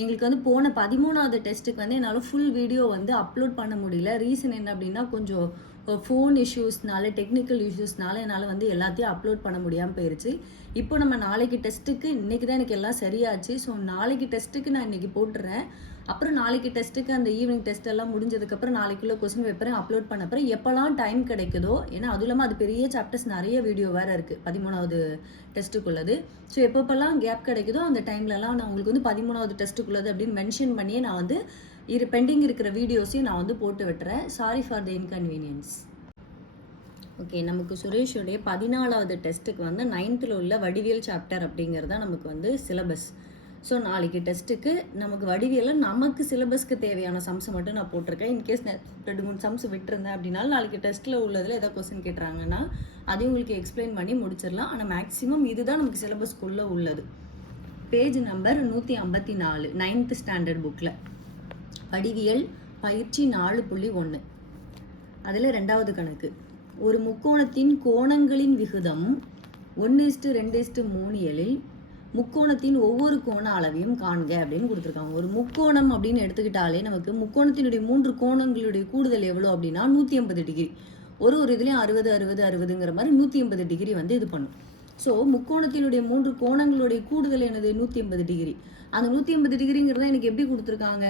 எங்களுக்கு வந்து போன 13வது டெஸ்ட்டுக்கு வந்து என்னால் ஃபுல் வீடியோ வந்து அப்லோட் பண்ண முடியல. ரீசன் என்ன அப்படின்னா, கொஞ்சம் ஃபோன் இஷ்யூஸ்னால, டெக்னிக்கல் இஷ்யூஸ்னால என்னால் வந்து எல்லாத்தையும் அப்லோட் பண்ண முடியாமல் போயிருச்சு. இப்போ நம்ம நாளைக்கு டெஸ்ட்டுக்கு இன்றைக்கி தான் எனக்கு எல்லாம் சரியாச்சு. ஸோ நாளைக்கு டெஸ்ட்டுக்கு நான் இன்றைக்கி போட்டுறேன். அப்புறம் நாளைக்கு டெஸ்ட்டுக்கு அந்த ஈவினிங் டெஸ்ட் எல்லாம் முடிஞ்சதுக்கப்புறம் நாளைக்குள்ளே கொஸ்டின் பேப்பரை அப்லோட் பண்ண அப்புறம் எப்போல்லாம் டைம் கிடைக்குதோ, ஏன்னா அதுவும் இல்லாமல் அது பெரிய சாப்டர்ஸ் நிறைய வீடியோ வேறு இருக்குது 13வது டெஸ்ட்டுக்குள்ளது. ஸோ எப்பப்பெல்லாம் கேப் கிடைக்குதோ அந்த டைம்லலாம் நான் உங்களுக்கு வந்து 13வது டெஸ்ட்டுக்குள்ளது அப்படின்னு மென்ஷன் பண்ணியே நான் வந்து பெண்டிங் இருக்கிற வீடியோஸையும் நான் வந்து போட்டு விட்டுறேன். Sorry for the inconvenience. Okay, நமக்கு சுரேஷோடைய 14வது டெஸ்ட்டுக்கு வந்து 9th உள்ள வடிவியல் சாப்டர் அப்படிங்கிறது தான் நமக்கு வந்து சிலபஸ். ஸோ நாளைக்கு டெஸ்ட்டுக்கு நமக்கு வடிவியலில் நமக்கு சிலபஸ்க்கு தேவையான சம்ஸை மட்டும் நான் போட்டிருக்கேன். இன்கேஸ் 2-3 சம்ஸ் விட்டுருந்தேன் அப்படின்னாலும் நாளைக்கு டெஸ்ட்டில் உள்ளதில் ஏதாவது கொஸ்டின் கேட்டுறாங்கன்னா அதையும் உங்களுக்கு எக்ஸ்பிளைன் பண்ணி முடிச்சிடலாம். ஆனால் மேக்ஸிமம் இதுதான் நமக்கு சிலபஸ்க்குள்ளே உள்ளது. பேஜ் நம்பர் 154 9th ஸ்டாண்டர்ட் புக்கில் வடிவியல் பயிற்சி 4.1 அதில் 2வது கணக்கு. ஒரு முக்கோணத்தின் கோணங்களின் விகிதம் 1:2:3 எனில் முக்கோணத்தின் ஒவ்வொரு கோண அளவையும் காண்க அப்படின்னு கொடுத்துருக்காங்க. ஒரு முக்கோணம் அப்படின்னு எடுத்துக்கிட்டாலே நமக்கு முக்கோணத்தினுடைய 3 கோணங்களுடைய கூடுதல் எவ்வளோ அப்படின்னா 180 டிகிரி. ஒரு இதுலேயும் 60-60-60ங்கிற மாதிரி 180 டிகிரி வந்து இது பண்ணும். ஸோ முக்கோணத்தினுடைய 3 கோணங்களுடைய கூடுதல் என்னது 180 டிகிரி. அந்த 180 டிகிரிங்கிறத எனக்கு எப்படி கொடுத்துருக்காங்க,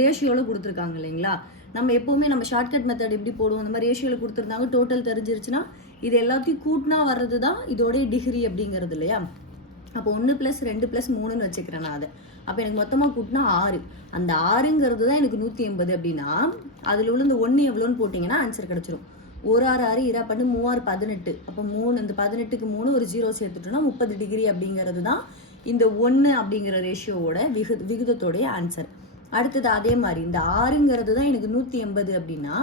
ரேஷியோவில் கொடுத்துருக்காங்க இல்லைங்களா. நம்ம எப்போவுமே நம்ம ஷார்ட்கட் மெத்தட் எப்படி போடுவோம், அந்த மாதிரி ரேஷியோவில் கொடுத்துருந்தாங்க. டோட்டல் தெரிஞ்சிருச்சுன்னா இது எல்லாத்தையும் கூட்டினா வர்றது தான் இதோடைய டிகிரி அப்படிங்கிறது இல்லையா. அப்போ 1 + 2 + 3ன்னு வச்சுக்கிறேன் நான் அதை. அப்போ எனக்கு மொத்தமாக கூட்டினா 6. அந்த 6ங்கிறது தான் எனக்கு 180 அப்படின்னா அதில் உள்ள இந்த 1 எவ்வளோன்னு போட்டிங்கன்னா ஆன்சர் கிடச்சிரும். 1 6 6 2 பண்ணு 3 18. அப்போ 3 இந்த 18க்கு 3 ஒரு 0 சேர்த்துட்டோம்னா 30 டிகிரி அப்படிங்கிறது தான் இந்த 1 அப்படிங்கிற ரேஷியோவோட விகிதத்தோடைய ஆன்சர். அடுத்தது அதே மாதிரி இந்த 6ங்கிறது தான் எனக்கு 180 அப்படின்னா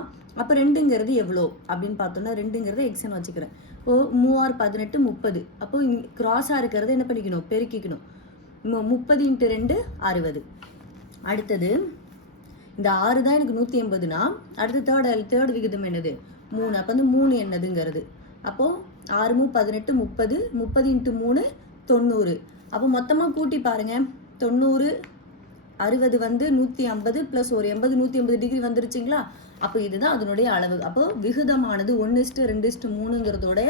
அப்போ 2ங்கிறது எவ்வளோ அப்படின்னு பார்த்தோம்னா 2ங்கிறது எக்ஸ்ன்னு வச்சுக்கிறேன். ஓ 3 18 30. அப்போ கிராஸாக இருக்கிறது என்ன பண்ணிக்கணும், பெருக்கிக்கணும். 30 × 2 60. அடுத்தது இந்த 6 தான் எனக்கு 180னா அடுத்து தேர்ட் விகிதம் என்னது 3. அப்போ வந்து 3 என்னதுங்கிறது. அப்போது 6 18 30 30 × 3 90. அப்போ மொத்தமாக கூட்டி பாருங்கள். 90 60 வந்து 150 + ஒரு 80 180 டிகிரி வந்துருச்சுங்களா. அப்போ இதுதான் அதனுடைய அளவு. அப்போ விகிதமானது 1:2:3ங்கிறதோடைய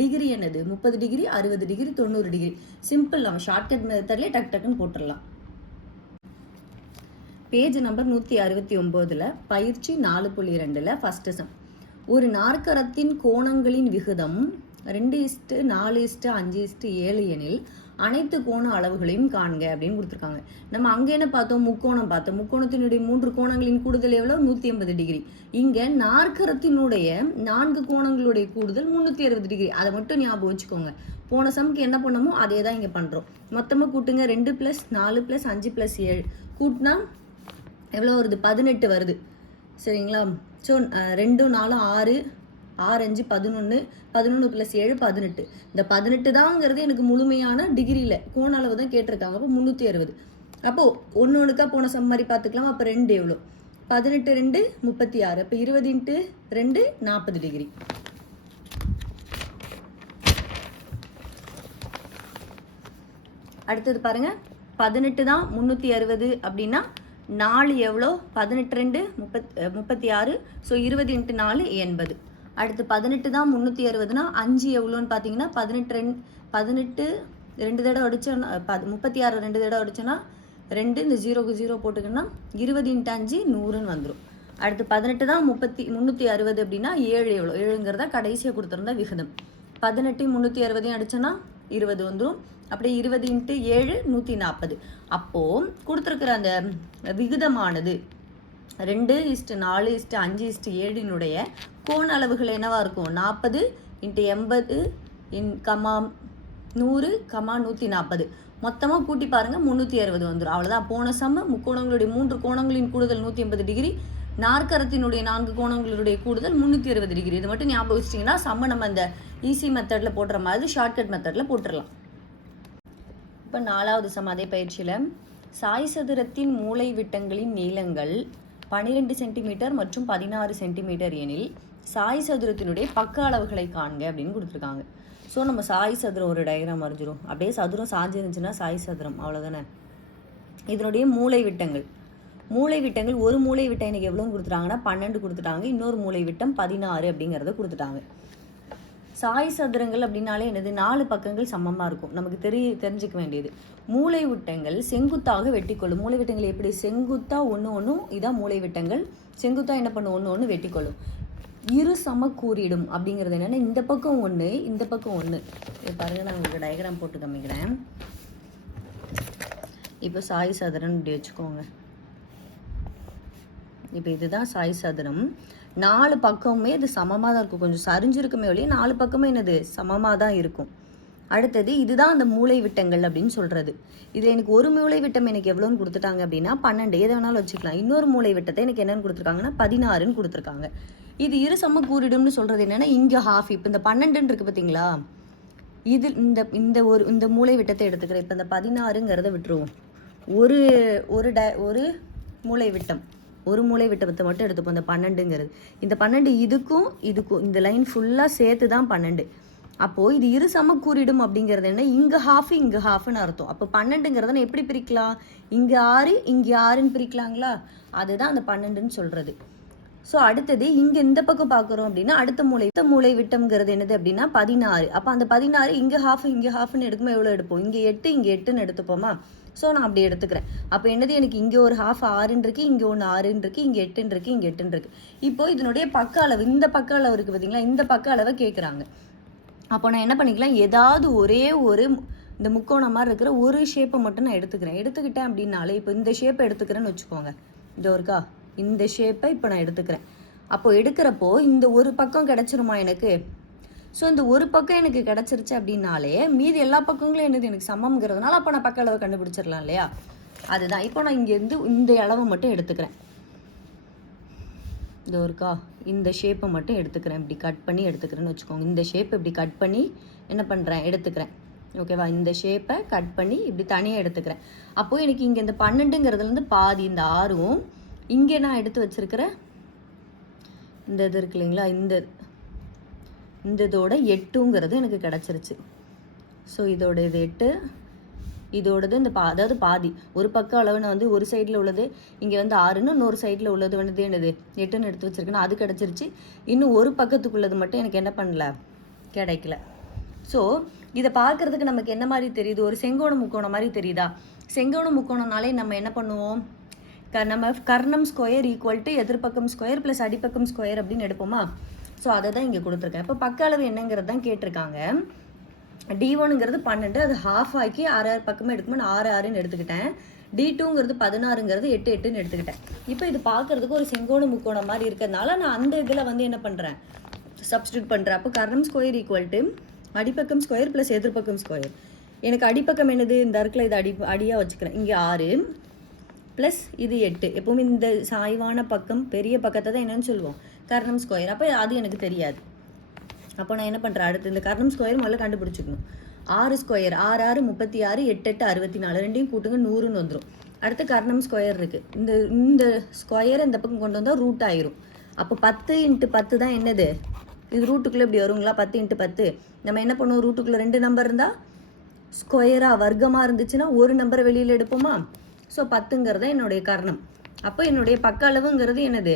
டிகிரி என்னது 30 டிகிரி 60 டிகிரி 90 டிகிரி. சிம்பிள், நம்ம ஷார்ட்கட் மெத்தட்லேயே டக்குன்னு போட்டுடலாம். பேஜ் நம்பர் 169 பயிற்சி 4.2 ஃபர்ஸ்ட் சம். ஒரு நாற்கரத்தின் கோணங்களின் விகிதம் 2:4:5:7 எனில் அனைத்து கோண அளவுகளையும் காண்க அப்படின்னு கொடுத்துருக்காங்க. நம்ம அங்கே என்ன பார்த்தோம், முக்கோணம் பார்த்தோம். முக்கோணத்தினுடைய 3 கோணங்களின் கூடுதல் எவ்வளோ 180 டிகிரி. இங்கே நாற்கரத்தினுடைய 4 கோணங்களுடைய கூடுதல் 360 டிகிரி. அதை மட்டும் ஞாபகம் வச்சுக்கோங்க. போன சம்க்கு என்ன பண்ணமோ அதே தான் இங்கே பண்ணுறோம். மொத்தமாக கூட்டுங்க. 2 + 4 + 5 + 7 கூட்டினா எவ்வளோ வருது 18 வருது சரிங்களா. ஸோ 2 4 6 6 5 11 11 + 7 18. இந்த 18 தாங்கிறது எனக்கு முழுமையான டிகிரியில் கோண அளவு தான் கேட்டிருக்காங்க. அப்போ 360. அப்போது ஒன்றுக்கா போன சம் மாதிரி பார்த்துக்கலாம். அப்போ 2 எவ்வளோ 18 2 36. அப்போ 20 × 2 40 டிகிரி. அடுத்தது பாருங்கள், 18 தான் 360 அப்படின்னா 4 எவ்வளோ 18 2 36. ஸோ 20 × 4 80. அடுத்து 18 தான் 360னா 5 எவ்வளோன்னு பார்த்தீங்கன்னா 18 2 தடவை அடிச்சோன்னா 36 2 தடவை அடிச்சோன்னா 2 இந்த 0க்கு 0 போட்டுக்கன்னா 20 × 5 100ன்னு வந்துடும். அடுத்து 18 தான் 360 அப்படின்னா 7 எவ்வளோ 7ங்கிறதா கடைசியாக கொடுத்துருந்தா விகிதம். 18 360 அடிச்சோன்னா 20 வந்துடும். அப்படியே 20 × 7 140. அப்போது கொடுத்துருக்குற அந்த விகிதமானது 2:4:5:7னுடைய கோண அளவுகள் என்னவாக இருக்கும் 40 × 80 100 140. மொத்தமாக கூட்டி பாருங்கள் 360 வந்துடும். அவ்வளோதான் போன சம்ம. முக்கோணங்களுடைய 3 கோணங்களின் கூடுதல் 180 டிகிரி, நாற்கரத்தினுடைய 4 கோணங்களுடைய கூடுதல் 360 டிகிரி. இது மட்டும் ஞாபகம் வச்சிட்டிங்கன்னா சம்ம நம்ம இந்த ஈஸி மெத்தடில் போடுற மாதிரி ஷார்ட்கட் மெத்தடில் போட்டுடலாம். இப்போ 4வது சம் அதே பயிற்சியில் சாய் சதுரத்தின் மூலை விட்டங்களின் நீளங்கள் 12 சென்டிமீட்டர் மற்றும் 16 சென்டிமீட்டர் எனில் சாய் சதுரத்தினுடைய பக்க அளவுகளை காண்க அப்படின்னு கொடுத்துருக்காங்க. ஸோ நம்ம சாய் சதுரம் ஒரு டயக்ராம் வரைஞ்சிரும். அப்படியே சதுரம் சாஞ்சிருந்துச்சுன்னா சாய் சதுரம், அவ்வளோதானே. இதனுடைய மூளை விட்டங்கள். மூளை விட்டங்கள், ஒரு மூளை விட்டம் எனக்கு எவ்வளோன்னு கொடுத்துட்டாங்கன்னா 12 கொடுத்துட்டாங்க. இன்னொரு மூளை விட்டம் 16 அப்படிங்கிறத கொடுத்துட்டாங்க. சாய் சதுரங்கள் அப்படின்னாலே என்னது, 4 பக்கங்கள் சமமாக இருக்கும். நமக்கு தெரிஞ்சுக்க வேண்டியது மூளை விட்டங்கள் செங்குத்தாக வெட்டிக்கொள்ளும். மூளை விட்டங்கள் எப்படி செங்குத்தா ஒன்று இதான் மூளை விட்டங்கள். செங்குத்தா என்ன பண்ணும், ஒன்று வெட்டிக்கொள்ளும். இரு சமக்கூறிடும் அப்படிங்கிறது என்னென்னா, இந்த பக்கம் ஒன்று, இந்த பக்கம் ஒன்று. இது பாருங்கள், நான் உங்களுக்கு டயக்ராம் போட்டு காமிக்கிறேன். இப்போ சாய் சதுரம் இப்படி வச்சுக்கோங்க. இப்போ இதுதான் சாய் சதுரம். 4 பக்கமுமே இது சமமாக தான் இருக்கும். கொஞ்சம் சரிஞ்சிருக்குமே ஒழிய 4 பக்கமே என்னது சமமாக தான் இருக்கும். அடுத்தது இதுதான் அந்த மூளை விட்டங்கள் அப்படின்னு சொல்கிறது. இதில் எனக்கு ஒரு மூளை விட்டம் எனக்கு எவ்வளோன்னு கொடுத்துட்டாங்க அப்படின்னா 12, எதை வேணாலும் வச்சுக்கலாம். இன்னொரு மூளை விட்டத்தை எனக்கு என்னென்னு கொடுத்துருக்காங்கன்னா 16ன்னு கொடுத்துருக்காங்க. இது இரு சமக்கூறிடும்னு சொல்கிறது என்னென்னா, இங்கே ஹாஃப். இப்போ இந்த 12 இருக்குது பார்த்தீங்களா, இது இந்த மூளை விட்டத்தை எடுத்துக்கிறேன். இப்போ இந்த 16ங்கிறத விட்டுருவோம். ஒரு மூளை விட்டம், ஒரு மூளை விட்டத்தை மட்டும் எடுத்துப்போம். இந்த 12ங்கிறது, இந்த 12 இதுக்கும் இந்த லைன் ஃபுல்லாக சேர்த்து தான் 12. அப்போது இது இரு சமக்கூறிடும் அப்படிங்கிறது என்ன, இங்கே ஹாஃப் இங்கே ஹாஃப்னு அர்த்தம். அப்போ 12ங்கிறத நான் எப்படி பிரிக்கலாம், இங்கே 6 இங்கே 6ன்னு பிரிக்கலாங்களா, அதுதான் அந்த 12ன்னு சொல்கிறது. ஸோ அடுத்தது இங்கே இந்த பக்கம் பார்க்குறோம் அப்படின்னா அடுத்த மூளை விட்டம்ங்கிறது என்னது அப்படின்னா 16. அப்போ அந்த 16 இங்கே ஹாஃப் இங்கே ஹாஃப்னு எடுக்கும்போது எவ்வளோ எடுப்போம், இங்கே 8 இங்கே 8ன்னு எடுத்துப்போமா. ஸோ நான் அப்படி எடுத்துக்கிறேன். அப்போ என்னது, எனக்கு இங்கே ஒரு ஹாஃப் 6ன்னு இருக்குது, இங்கே ஒன்று 6ன்னு இருக்குது, இங்கே 8ன்னு இருக்குது, இங்கே 8ன்னு இருக்குது. இப்போ இதனுடைய பக்க அளவு, இந்த பக்க அளவு இருக்குது பார்த்தீங்களா, இந்த பக்க அளவை கேட்குறாங்க. அப்போ நான் என்ன பண்ணிக்கலாம், ஏதாவது ஒரே ஒரு இந்த முக்கோணம் மாதிரி இருக்கிற ஒரு ஷேப்பை மட்டும் நான் எடுத்துக்கிட்டேன் அப்படின்னாலே, இப்போ இந்த ஷேப்பை எடுத்துக்கிறேன்னு வச்சுக்கோங்க. இது ஒருக்கா இந்த ஷேப்பை இப்போ நான் எடுத்துக்கிறேன். அப்போது எடுக்கிறப்போ இந்த ஒரு பக்கம் கிடச்சிருமா எனக்கு. ஸோ இந்த ஒரு பக்கம் எனக்கு கிடச்சிருச்சு அப்படின்னாலே மீதி எல்லா பக்கங்களும் என்னது எனக்கு சமம்ங்கிறதுனால அப்போ நான் பக்க அளவை கண்டுபிடிச்சிடலாம் இல்லையா. அதுதான் இப்போ நான் இங்கேருந்து இந்த அளவை மட்டும் எடுத்துக்கிறேன். இது ஒருக்கா இந்த ஷேப்பை மட்டும் எடுத்துக்கிறேன், இப்படி கட் பண்ணி எடுத்துக்கிறேன்னு வச்சுக்கோங்க. இந்த ஷேப்பை இப்படி கட் பண்ணி என்ன பண்ணுறேன், எடுத்துக்கிறேன். ஓகேவா, இந்த ஷேப்பை கட் பண்ணி இப்படி தனியாக எடுத்துக்கிறேன். அப்போது எனக்கு இங்கே இந்த 12ங்கிறதுலேருந்து பாதி, இந்த 6ம் இங்கே நான் எடுத்து வச்சிருக்கிற இந்த இது இருக்கு இல்லைங்களா, இந்த இதோட 8ங்கிறது எனக்கு கிடச்சிருச்சு. ஸோ இதோட இது 8, இதோடது இந்த அதாவது பாதி. ஒரு பக்க அளவு நான் வந்து ஒரு சைடில் உள்ளது இங்கே வந்து 6ன்னு, இன்னொரு சைடில் உள்ளது வந்து என்னது 8ன்னு எடுத்து வச்சுருக்கேன்னா அது கிடச்சிருச்சு. இன்னும் ஒரு பக்கத்துக்குள்ளது மட்டும் எனக்கு என்ன பண்ணல, கிடைக்கல. ஸோ இதை பார்க்குறதுக்கு நமக்கு என்ன மாதிரி தெரியுது, ஒரு செங்கோண முக்கோணம் மாதிரி தெரியுதா. செங்கோண முக்கோணம்னாலே நம்ம என்ன பண்ணுவோம், நம்ம கர்ணம் ஸ்கொயர் ஈக்குவல் டு எதிர்பக்கம் ஸ்கொயர் ப்ளஸ் அடிப்பக்கம் ஸ்கொயர் அப்படின்னு எடுப்போமா. ஸோ அதை தான் இங்கே கொடுத்துருக்கேன். இப்போ பக்க அளவு என்னங்கிறது தான் கேட்டிருக்காங்க. D1ங்கிறது 12, அது ஹாஃப் ஆக்கி 6 பக்கமே எடுக்கும்போது 6ன்னு எடுத்துக்கிட்டேன். D2ங்கிறது 16ங்கிறது 8ன்னு எடுத்துக்கிட்டேன். இப்போ இது பார்க்குறதுக்கு ஒரு செங்கோண முக்கோணம் மாதிரி இருக்கிறதுனால நான் அந்த இதில் வந்து என்ன பண்ணுறேன், சப்ஸ்டியூட் பண்ணுறேன். அப்போ கர்ணம் ஸ்கொயர் ஈக்குவல் டு அடிப்பக்கம் ஸ்கொயர் ப்ளஸ் எதிர்பக்கம் ஸ்கொயர். எனக்கு அடிப்பக்கம் என்னது, இந்த இடத்துல இது அடியாக வச்சுக்கிறேன். இங்கே 6 ப்ளஸ் இது 8. எப்போவுமே இந்த சாய்வான பக்கம் பெரிய பக்கத்தை தான் என்னன்னு சொல்லுவோம், கர்ணம் ஸ்கொயர். அப்போ அது எனக்கு தெரியாது. அப்போ நான் என்ன பண்ணுறேன், அடுத்து இந்த கர்ணம் ஸ்கொயர் முதல்ல கண்டுபிடிச்சிக்கணும். 6 ஸ்கொயர் 6 6 36, 8 8 64, ரெண்டையும் கூட்டுங்க 100ன்னு வந்துடும். அடுத்து கர்ணம் ஸ்கொயர் இருக்குது, இந்த ஸ்கொயரை இந்த பக்கம் கொண்டு வந்தால் ரூட் ஆயிரும். அப்போ 10 × 10 தான் என்னது, இது ரூட்டுக்குள்ளே இப்படி வருங்களா, 10 × 10. நம்ம என்ன பண்ணுவோம், ரூட்டுக்குள்ளே 2 நம்பர் இருந்தால் ஸ்கொயராக வர்க்கமாக இருந்துச்சுன்னா ஒரு நம்பரை வெளியில் எடுப்போமா. ஸோ 10ங்கிறது என்னுடைய கர்ணம். அப்போ என்னுடைய பக்க அளவுங்கிறது என்னது,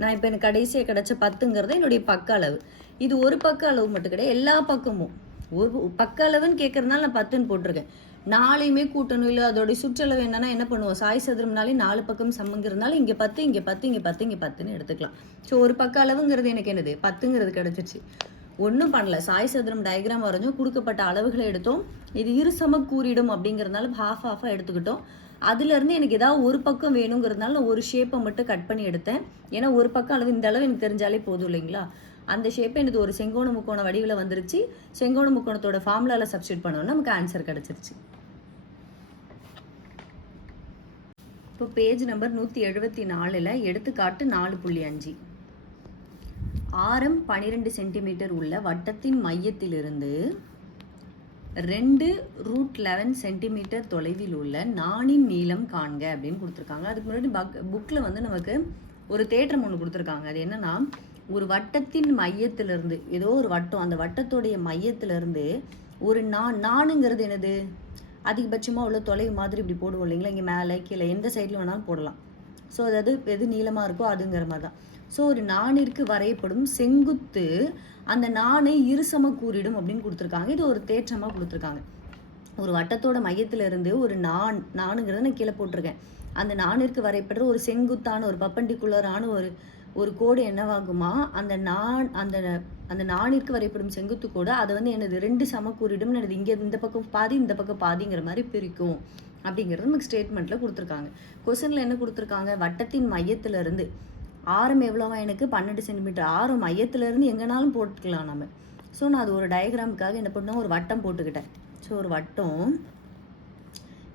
நான் இப்போ எனக்கு கடைசியாக கிடச்ச 10ங்கிறது என்னுடைய பக்க அளவு. இது ஒரு பக்க அளவு மட்டும் கிடையாது, எல்லா பக்கமும் ஒரு பக்க அளவுன்னு கேட்குறதுனால நான் 10ன்னு போட்டிருக்கேன். 4யுமே கூட்டணும் இல்லை, அதோடைய சுற்றளவு என்னென்னா என்ன பண்ணுவோம், சாய் சதுரம்னாலே 4 பக்கம் சமங்கிறதுனால இங்கே 10 இங்கே 10 இங்கே 10 இங்கே 10ன்னு எடுத்துக்கலாம். ஸோ ஒரு பக்க அளவுங்கிறது எனக்கு என்னது 10ங்கிறது கிடச்சிருச்சு. ஒன்றும் பண்ணல, சாய் சதுரம் டயக்ராம் வரைஞ்சோம், கொடுக்கப்பட்ட அளவுகளை எடுத்தோம். இது இரு சமக்கூறிடும் அப்படிங்கிறதுனால ஹாஃபாக எடுத்துக்கிட்டோம். அதுலேருந்து எனக்கு ஏதாவது ஒரு பக்கம் வேணுங்கிறதுனால நான் ஒரு ஷேப்பை மட்டும் கட் பண்ணி எடுத்தேன். ஏன்னா ஒரு பக்கம் அளவு இந்த அளவு எனக்கு தெரிஞ்சாலே போதும் இல்லைங்களா. அந்த ஷேப்பை எனக்கு ஒரு செங்கோண முக்கோண வடிவில் வந்துருச்சு. செங்கோண முக்கோணத்தோட ஃபார்முலாவில் சப்ஸ்டியூட் பண்ணோன்னா நமக்கு ஆன்சர் கிடச்சிருச்சு. இப்போ பேஜ் நம்பர் 174 எடுத்துக்காட்டு 4.5. ஆரம் 12 சென்டிமீட்டர் உள்ள வட்டத்தின் மையத்திலிருந்து 2√11 சென்டிமீட்டர் தொலைவில் உள்ள நாணின் நீளம் காண்க அப்படின்னு கொடுத்துருக்காங்க. அதுக்கு முன்னாடி புக்கில் வந்து நமக்கு ஒரு தேற்றம் ஒன்று கொடுத்துருக்காங்க. அது என்னன்னா, ஒரு வட்டத்தின் மையத்திலிருந்து ஏதோ ஒரு வட்டம், அந்த வட்டத்துடைய மையத்திலிருந்து ஒரு நாணுங்கிறது என்னது, அதிகபட்சமாக உள்ள தொலைவு மாதிரி இப்படி போடுவோம் இல்லைங்களா, இங்கே மேலே கீழே எந்த சைடில் வேணாலும் போடலாம். ஸோ அதாவது எது நீளமாக இருக்கோ அதுங்கிற மாதிரி தான். ஸோ ஒரு நாணிற்கு வரையப்படும் செங்குத்து அந்த நாணை இருசம கூறிடும் அப்படின்னு கொடுத்துருக்காங்க. இது ஒரு தேற்றமாக கொடுத்துருக்காங்க. ஒரு வட்டத்தோட மையத்திலிருந்து ஒரு நாணுங்கிறத நான் கீழே போட்டிருக்கேன். அந்த நாணிற்கு வரையப்படுற ஒரு செங்குத்தான ஒரு பப்பண்டிகுலரான ஒரு கோடு என்னவாகுமா, அந்த நாணிற்கு வரைப்படும் செங்குத்து கோடு அதை வந்து எனது 2 சமக்கூறிடும், எனது இங்கே இந்த பக்கம் பாதி இந்த பக்கம் பாதிங்கிற மாதிரி பிரிக்கும் அப்படிங்கிறது நமக்கு ஸ்டேட்மெண்ட்டில் கொடுத்துருக்காங்க. கொஸ்டினில் என்ன கொடுத்துருக்காங்க, வட்டத்தின் மையத்திலிருந்து ஆரம் எவ்வளோவா எனக்கு 12 சென்டிமீட்டர். ஆரம் மையத்திலேருந்து எங்கேனாலும் போட்டுக்கலாம் நம்ம. ஸோ நான் அது ஒரு டயக்ராமுக்காக என்ன பண்ணோம், ஒரு வட்டம் போட்டுக்கிட்டேன். ஸோ ஒரு வட்டம்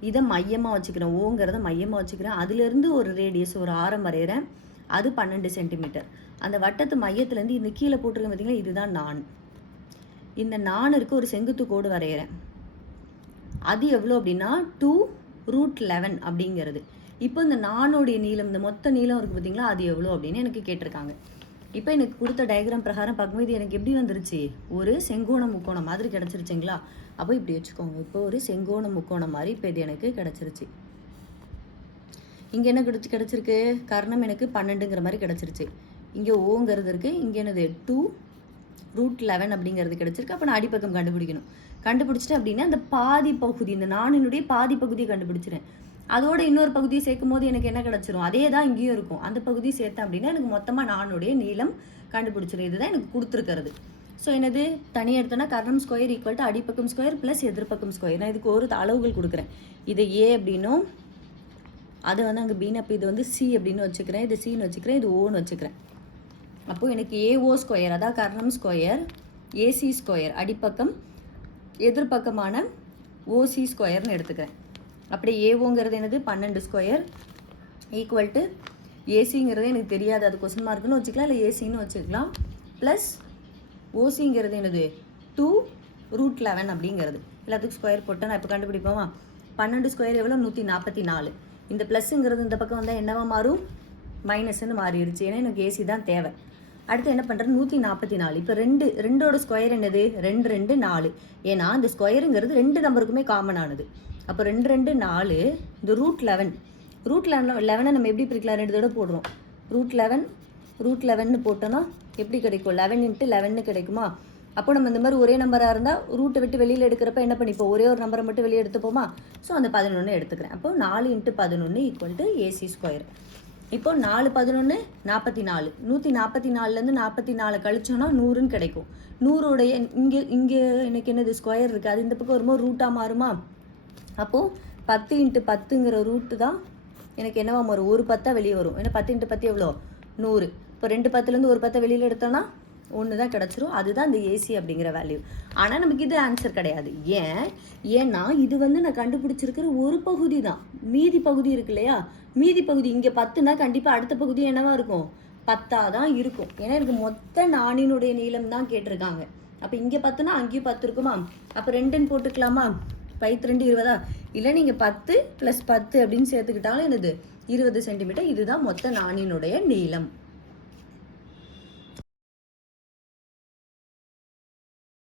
இதை மையமாக வச்சுக்கிறேன், ஓங்கிறத மையமாக வச்சுக்கிறேன். அதுலேருந்து ஒரு ரேடியஸ் ஒரு ஆரம் வரைகிறேன், அது 12 சென்டிமீட்டர். அந்த வட்டத்து மையத்துலேருந்து இந்த கீழே போட்டிருக்கேன் பார்த்தீங்களா, இதுதான் நான். இந்த நானுக்கு ஒரு செங்குத்து கோடு வரைகிறேன். அது எவ்வளோ அப்படின்னா 2√11 அப்படிங்கிறது. இப்போ இந்த நானுடைய நீளம், இந்த மொத்த நீளம் இருக்குது பார்த்தீங்களா, அது எவ்வளோ அப்படின்னு எனக்கு கேட்டிருக்காங்க. இப்போ எனக்கு கொடுத்த டயக்ராம் பிரகாரம் பார்க்கும்போது இது எனக்கு எப்படி வந்துருச்சு, ஒரு செங்கோண முக்கோணம் மாதிரி கிடச்சிருச்சுங்களா. அப்போ இப்படி வச்சுக்கோங்க, இப்போ ஒரு செங்கோண முக்கோணம் மாதிரி இப்போ இது எனக்கு கிடச்சிருச்சு. இங்கே என்ன கிடச்சிருக்கு, கர்ணம் எனக்கு 12ங்கிற மாதிரி கிடச்சிருச்சு. இங்கே ஓங்கிறது இருக்குது, இங்கே என்னது 2√11 அப்படிங்கிறது கிடச்சிருக்கு. அப்போ நான் அடிப்பக்கம் கண்டுபிடிக்கணும். கண்டுபிடிச்சிட்டு அப்படின்னா அந்த பாதி பகுதி, இந்த நானினுடைய பாதி பகுதியை கண்டுபிடிச்சிறேன். அதோட இன்னொரு பகுதியை சேர்க்கும் போது எனக்கு என்ன கிடச்சிரும், அதே தான் இங்கேயும் இருக்கும். அந்த பகுதியை சேர்த்தேன் அப்படின்னா எனக்கு மொத்தமாக நானுடைய நீளம் கண்டுபிடிச்சிடும். இதுதான் எனக்கு கொடுத்துருக்கிறது. ஸோ என்னது தனியாக எடுத்தோன்னா கர்ணம் ஸ்கொயர் ஈக்குவல் டு அடிப்பக்கம் ஸ்கொயர் ப்ளஸ் எதிர்ப்பக்கம் ஸ்கொயர். நான் இதுக்கு ஒரு அளவுகள் கொடுக்குறேன். இது ஏ அப்படின்னும், அதை வந்து அங்கே பின்னு, அப்போ இது வந்து சி அப்படின்னு வச்சுக்கிறேன், இது சின்னு வச்சுக்கிறேன், இது ஓன்னு வச்சுக்கிறேன். அப்போது எனக்கு ஏஓ ஸ்கொயர், அதான் கர்ணம் ஸ்கொயர், ஏசி ஸ்கொயர் அடிப்பக்கம், எதிர்ப்பக்கமான ஓசி ஸ்கொயர்னு எடுத்துக்கிறேன். அப்படி ஏஓங்கிறது என்னது 12 ஸ்கொயர் ஈக்குவல் டு ஏசிங்கிறது எனக்கு தெரியாது, அது கொஸ்டின் மார்க்குன்னு வச்சுக்கலாம், இல்லை ஏசின்னு வச்சுக்கலாம், ப்ளஸ் ஓசிங்கிறது என்னது 2√11 அப்படிங்கிறது. எல்லாத்துக்கும் ஸ்கொயர் போட்டு நான் இப்போ கண்டுபிடிப்போமா. 12 ஸ்கொயர் எவ்வளோ, 144. இந்த ப்ளஸ்ஸுங்கிறது இந்த பக்கம் வந்தால் என்னவா மாறும், மைனஸ்ன்னு மாறிடுச்சு. ஏன்னா எனக்கு ஏசி தான் தேவை. அடுத்து என்ன பண்ணுறேன், 144. இப்போ ரெண்டோட ஸ்கொயர் என்னது, 2 2 4. ஏன்னா இந்த ஸ்கொயருங்கிறது 2 நம்பருக்குமே காமன் ஆனது. அப்போ 2 2 4. இந்த √11 நம்ம எப்படி பிரிக்கலாம், 2 தடவை போடுறோம். √11 போட்டோன்னா எப்படி கிடைக்கும், 11 × 11 கிடைக்குமா. அப்போ நம்ம இந்த மாதிரி ஒரே நம்பராக இருந்தால் ரூட்டை விட்டு வெளியில் எடுக்கிறப்ப என்ன பண்ணிப்போம், ஒரே ஒரு நம்பரை மட்டும் வெளியே எடுத்துப்போமா. ஸோ அந்த 11 எடுத்துக்கிறேன். அப்போ 4 × 11 ஈக்குவல் டு ஏசி ஸ்கொயர். இப்போ 4 11 44. 144லேருந்து 44 கழிச்சோன்னா 100ன்னு கிடைக்கும். 100உடைய இங்கே எனக்கு என்னது ஸ்கொயர் இருக்குது, அது இந்த பக்கம் வரும்போது ரூட்டாக மாறுமா. அப்போது 10 × 10ங்கிற ரூட்டு தான் எனக்கு என்னவா வரும், ஒரு 10 வெளியே வரும். ஏன்னா 10 × 10 எவ்வளோ, 100. இப்போ 2 10லேருந்து ஒரு 10 வெளியில் எடுத்தோன்னா 1 தான் கிடச்சிரும். அதுதான் இந்த ஏசி அப்படிங்கிற வேல்யூ. ஆனால் நமக்கு இது ஆன்சர் கிடையாது. ஏன்னா இது வந்து நான் கண்டுபிடிச்சிருக்கிற ஒரு பகுதி தான். மீதி பகுதி இருக்கு இல்லையா, மீதி பகுதி இங்கே 10னா கண்டிப்பாக அடுத்த பகுதி என்னவா இருக்கும், 10ஆக தான் இருக்கும். ஏன்னா எனக்கு மொத்த நாணினுடைய நீளம் தான் கேட்டிருக்காங்க. அப்போ இங்கே 10னா அங்கேயும் 10 இருக்குமா. அப்போ 2ன்னு போட்டுக்கலாமா, 2 20. இல்லை நீங்கள் 10 + 10 அப்படின்னு சேர்த்துக்கிட்டாலும் என்னது 20 சென்டிமீட்டர். இதுதான் மொத்த நாணினுடைய நீளம்.